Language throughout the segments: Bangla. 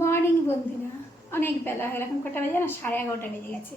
মর্নিং বন্ধুরা, অনেক বেলা হয়ে এখন কটা বেজে না, 11:30 বেজে গেছে।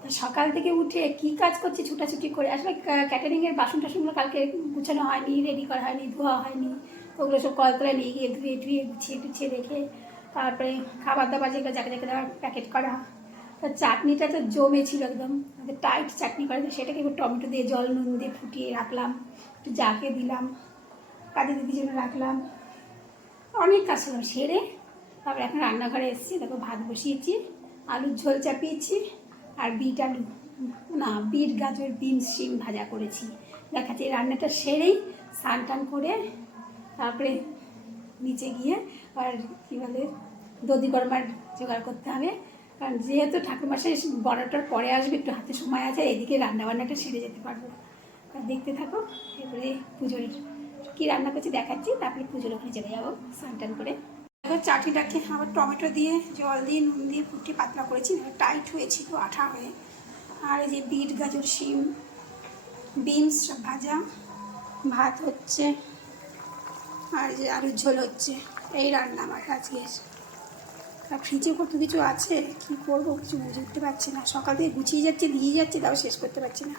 তো সকাল থেকে উঠে কি কাজ করছি, ছুটাছুটি করে। আসলে ক্যাটারিংয়ের বাসন টাসনগুলো কালকে গুছানো হয়নি, রেডি করা হয়নি, ধোয়া হয়নি। তো ওগুলো সব কলতলায় নিয়ে গিয়ে ধুয়ে গুছিয়ে টুছিয়ে রেখে তারপরে খাবার দাবার যেগুলো যাকে যাকে দেওয়ার প্যাকেট করা। তো চাটনিটা তো জমে ছিল একদম, টাইট চাটনি করা, তো সেটাকে একটু টমেটো দিয়ে জল নুন দিয়ে ফুটিয়ে রাখলাম, একটু যাকে দিলাম, কাজে দিদির জন্য রাখলাম। অনেক কাজ করলাম সেরে তারপরে এখন রান্নাঘরে এসেছি। দেখো ভাত বসিয়েছি, আলুর ঝোল চাপিয়েছি, আর বিট গাজর বিনস শিম ভাজা করেছি। দেখাচ্ছি এই রান্নাটা সেরেই স্নান টান করে তারপরে নিচে গিয়ে আর কী বলে দধি গরমার জোগাড় করতে হবে, কারণ যেহেতু ঠাকুরমাসে 12টার পরে আসবে, একটু হাতে সময় আছে, এদিকে রান্নাবান্নাটা সেরে যেতে পারবো। তা দেখতে থাকো। এরপরে পুজোর কী রান্না করছি দেখাচ্ছি, তারপরে পুজোর ওখানে চলে যাবো স্নান টান করে। চাটনিটাকে আবার টমেটো দিয়ে জল দিয়ে নুন দিয়ে ফুটিয়ে পাতলা করেছি, টাইট হয়েছিল আঠা হয়ে। আর এই যে বিট গাজর শিম বিনস সব ভাজা, ভাত হচ্ছে, আর যে আলুর ঝোল হচ্ছে। এই রান্না আমার আজকের। আর ফ্রিজে কত কিছু আছে, কি করবো কিছু বুঝে উঠতে পারছি না। সকাল থেকে গুছিয়ে যাচ্ছি, দিয়ে যাচ্ছি, তাও শেষ করতে পারছি না।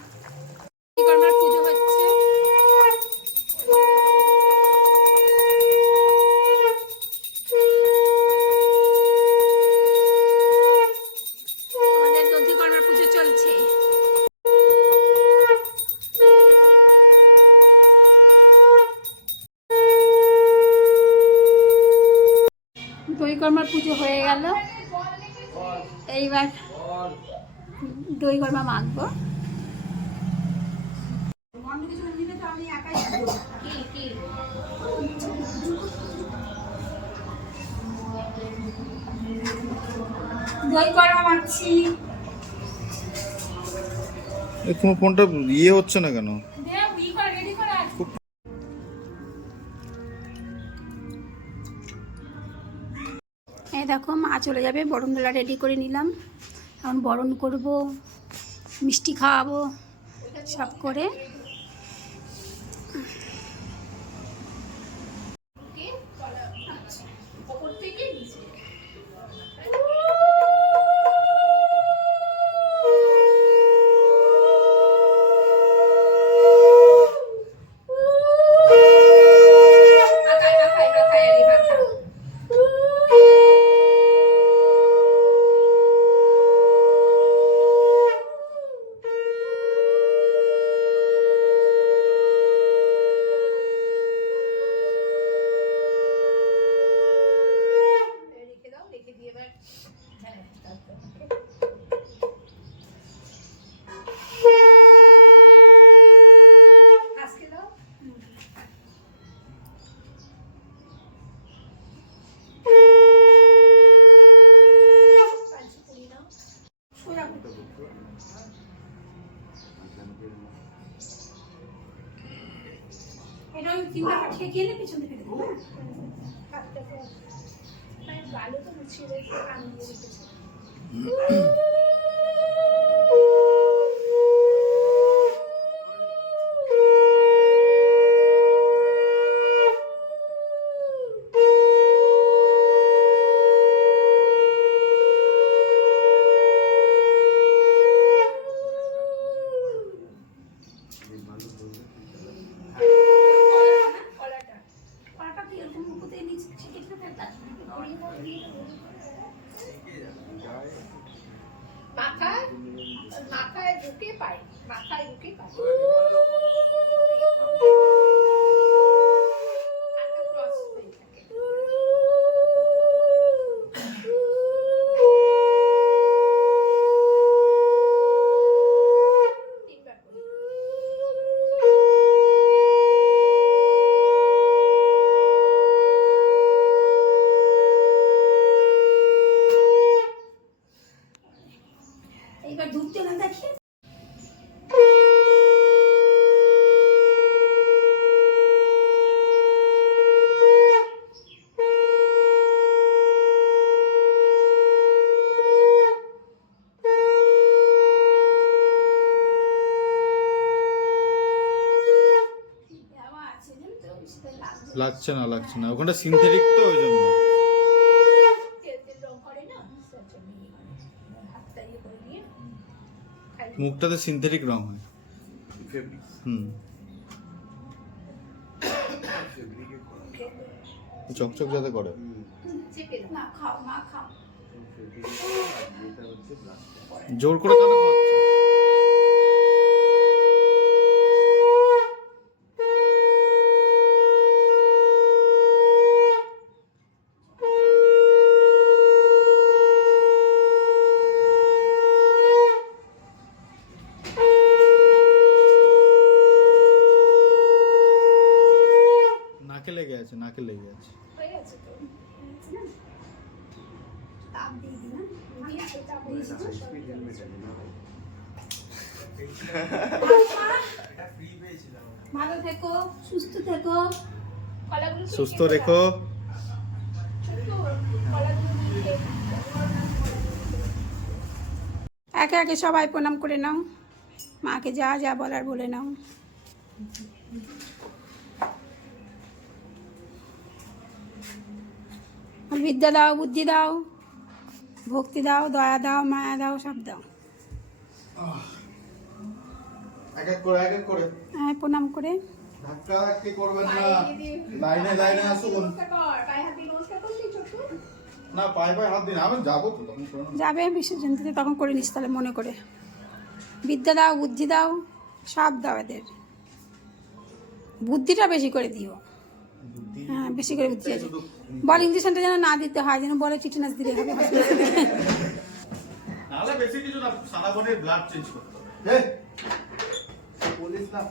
দইকর্মার পুজো হয়ে গেল, এইবার দইকর্মা মাখবো। দইকর্মা মাখছি। তোমার ফোনটা ইয়ে হচ্ছে না কেন? এই দেখো মা চলে যাবে, বরণডালা রেডি করে নিলাম। এখন বরণ করব, মিষ্টি খাওয়াবো, সব করে। এটা কিভাবে ঠেকিয়ে এনে পিছন থেকে বালু তো গুছিয়ে রেখে কান দিয়ে রেখেছি। মাথায় বুকে পাই, মাথায় বুকে পাই। এবার ধূপ জ্বলা দেখি। লাগছে না, ওখানটা সিনথেটিক তো ওই জন্য। মুখটাতে সিনথেটিক রং হয়। ফেব্রিক হুম, ফেব্রিকে করা চকচক যাতে করে। চেপে দাও না, খাও মা খাও। ফেব্রিক যেটা হচ্ছে প্লাস্টিক। জোর করে কেন খাওয়াচ্ছ? নাকে লেগে আছে, নাকে লেগে আছে। হয়ে গেছে তো, তাপ দিয়ে দিই না, দিয়েছে, তাপ দিয়েছে না, সব স্পিড হেলমেট আছে না? এটা ফ্রি পেয়েছিলাম আমরা। ভালো থেকো, সুস্থ থেকো, কলাগুলো খেয়ে সুস্থ খেয়ে রেখো। ছোট্ট কলাগুলো খেয়ে। একে একে সবাই প্রণাম করে নাও, মাকে যা যা বলার বলে নাও। বিদ্যা দাও, বুদ্ধি দাও, ভক্তি দাও, দয়া দাও, মায়া দাও, সব দাও। এক এক করে, এক এক করে। হ্যাঁ, প্রণাম করে ধাক্কা কি করবেন না, লাইনে লাইনে আসুন। না, পায়ে পায়ে হাত দিন, আমি যাবো তো তখন করুন। যাবে বিসর্জন দিতে, তখন করে নিস তাহলে মনে করে। বিদ্যা দাও, বুদ্ধি দাও, সব দাও এদের। বুদ্ধিটা বেশি করে দিও। হ্যাঁ, বেশি করে বুদ্ধি। বল ইঞ্জেকশনটা যেন না দিতে হয়, যেন বলে টিটেনাস দিলে হবে। নালে বেশি কিছু না, সারা বডির ব্লাড চেঞ্জ করতে হবে। হ্যাঁ, বলিস না।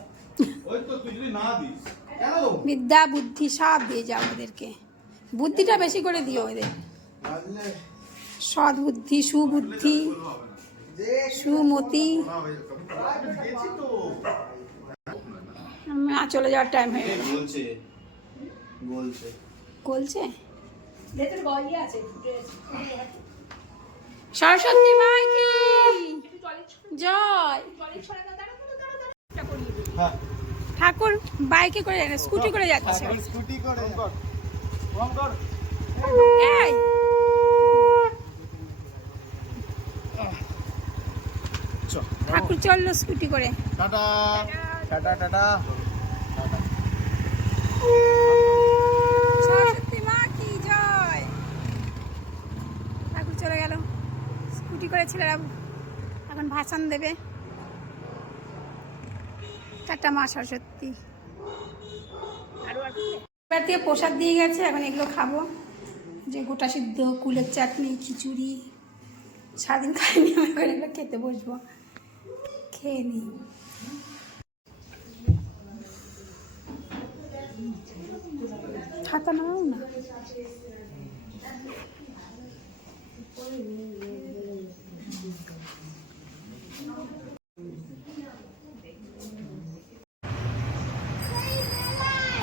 ওই তো তুই যদি না দিস কেন দেবো? বিদ্যা বুদ্ধি সব দিয়ে যাও এদেরকে। বুদ্ধিটা বেশি করে দিও এদের। সৎ বুদ্ধি, সুবুদ্ধি, সুমতি। গেছি তো। না, চলে যাওয়ার টাইম হয়ে গেছে। বলছে বলছে বলছে ভেতর গলি আছে, ফুটে আছে। সরস্বতী মাই কি একটু জলের জয়। জলের ছড়া না, দাঁড়া দাঁড়া দাঁড়া দাঁড়া। হ্যাঁ, ঠাকুর বাইকে করে যাচ্ছে, স্কুটি করে যাচ্ছে। ঠাকুর স্কুটি করে কর ফোন কর। এই, চল ঠাকুর চললো স্কুটি করে। Tata tata tata tata. Saraswati মা কি জয়। ঠাকুর চলে গেল, স্কুটি করেছিলাম, এখন ভাষণ দেবে। টাটা মা সরস্বতী। রাতে প্রসাদ দিয়ে গেছে, এখন এগুলো খাবো। যে গোটা সিদ্ধ, কুলের চাটনি, খিচুড়ি, সারাদিন খাইনি, আমি এগুলো খেতে বসবো। খেয়ে নিই। ছাতা নাও না।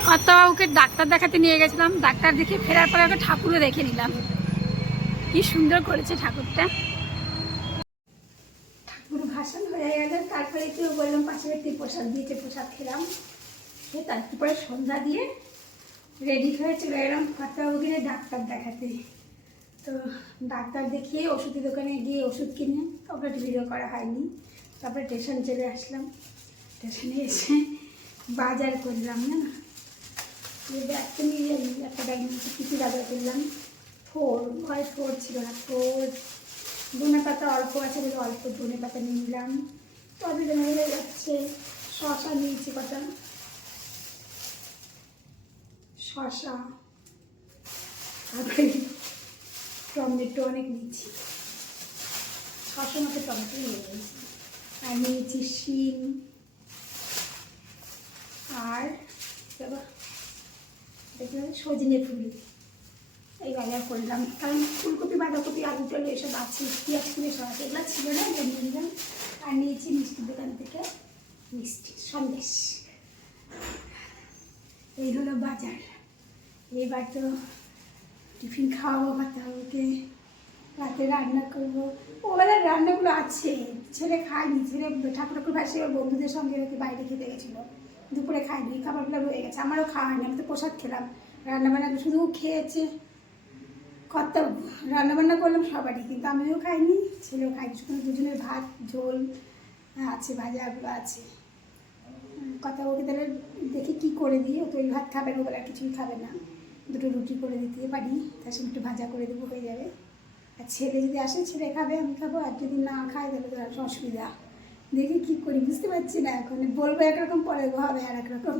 কর্তাবাবুকে ডাক্তার দেখাতে নিয়ে গেছিলাম, ডাক্তার দেখে ফেরার পরে আবার ঠাকুরও দেখে নিলাম। কি সুন্দর করেছে ঠাকুরটা। ঠাকুর ভাষণ হয়ে গেল, তারপরে কেউ বললাম পাশে ব্যক্তি প্রসাদ দিয়েছে, প্রসাদ খেলাম। খেয়ে তারপরে সন্ধ্যা দিয়ে রেডি হয়ে চলে গেলাম কর্তাবাবুকে নিয়ে ডাক্তার দেখাতে। তো ডাক্তার দেখিয়ে ওষুধের দোকানে গিয়ে ওষুধ কিনে, ওটা ভিডিও করা হয়নি। তারপরে স্টেশন চলে আসলাম, স্টেশনে এসে বাজার করলাম। না না, এই ব্যাগটা নিয়ে যাই, একটা ব্যাগ নিয়ে কী কী বাজার করলাম। ফোর ছিল না, ধনে পাতা অল্প আছে বলে অল্প ধনে পাতা নিলাম। তবে ধনে পাতা যাচ্ছে। শশা নিয়েছি কটা, শশা, তারপরে টমেটো অনেক নিয়েছি, 600 মতো টমেটো নিয়ে নিয়েছি। আর নিয়েছি শিম, আর দেখলাম সজনে ফুল। এই বাজার করলাম, কারণ ফুলকপি, বাঁধাকপি, আলু টালু এসব আছে, পেঁয়াজ ফুল এসব আছে, এগুলো ছিল না, এগুলো নিয়ে নিলাম। আর নিয়েছি মিষ্টির দোকান থেকে মিষ্টি সন্দেশ। এই হলো বাজার। এবার তো টিফিন খাওয়াবো বাচ্চাকে, রাতে রান্না করবো। ওবেলার রান্নাগুলো আছে, ছেলে খায়নি, ছেলে ঠাকুর ভাসে ওর বন্ধুদের সঙ্গে নাকি বাইরে খেতে গেছিলো, দুপুরে খাইনি, ওই খাবারগুলো রয়ে গেছে। আমারও খাওয়া হয়নি, আমি তো প্রসাদ খেলাম। রান্নাবান্না শুধু খেয়েছে কর্তা, রান্নাবান্না করলাম সবারই, কিন্তু আমিও খাইনি, ছেলেও খাইনি। শুধু দুজনের ভাত, ঝোল, আছে ভাজাগুলো আছে। কথা বলতে তাহলে দেখি কি করে দিই, ও তো ওই ভাত খাবে না, ওবেলা কিছুই খাবে না, দুটো রুটি করে দিতে পারি, তার সঙ্গে একটু ভাজা করে দেবো, হয়ে যাবে। আর ছেলে যদি আসে ছেলে খাবে, আমি খাবো, আর যদি না খায় তাহলে তো আর অসুবিধা। দেখি কী করি বুঝতে পারছি না, এখন বলবো একরকম, পরে হবে আর একরকম।